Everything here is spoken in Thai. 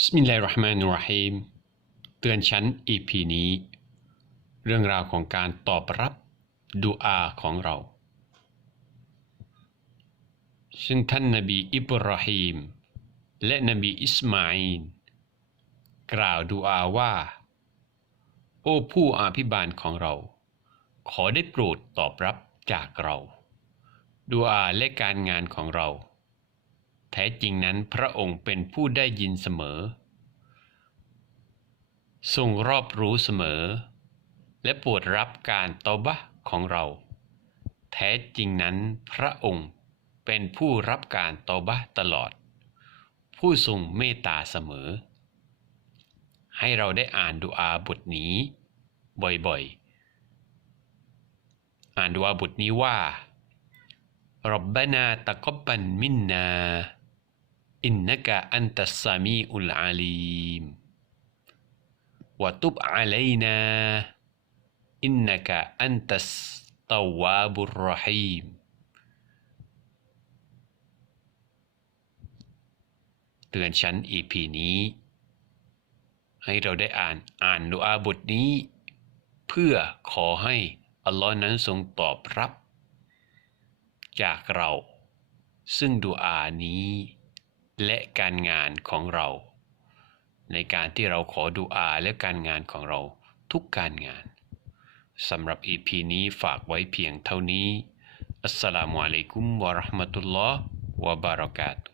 บิสมิลลาฮิรเราะห์มานิรเราฮีมเตือนชั้น EP นี้ เรื่องราวของการตอบรับดุอาของเรา ซึ่งท่านนบีอิบราฮิมและนบีอิสมาอีลกล่าวดุอาว่า โอ้ผู้อาภิบาลของเรา ขอได้โปรดตอบรับจากเราดุอาและการงานของเรา แท้จริงนั้นพระองค์เป็นผู้ได้ยินเสมอ ทรงรอบรู้เสมอ และโปรดรับการตอบะห์ของเรา แท้จริงนั้นพระองค์เป็นผู้รับการตอบะห์ตลอด ผู้ทรงเมตตาเสมอ ให้เราได้อ่านดุอาบทนี้ บ่อยๆ อ่านดุอาบทนี้ว่า ربنا تقبل منا إنك أنت السميع العليم وتب علينا إنك أنت التواب الرحيم เตือนฉัน EP นี้ ให้เราได้อ่านอ่านดุอาบทนี้ เพื่อขอให้อัลลอฮ์นั้นทรงตอบรับ จากเรา ซึ่งดุอานี้ และการงานของเรา ในการที่เราขอดุอาและการงานของเราทุกการงานสำหรับ EP นี้ฝากไว้เพียงเท่านี้อัสสลามุอะลัยกุมวะราะห์มะตุลลอฮ์วะบารากาตุ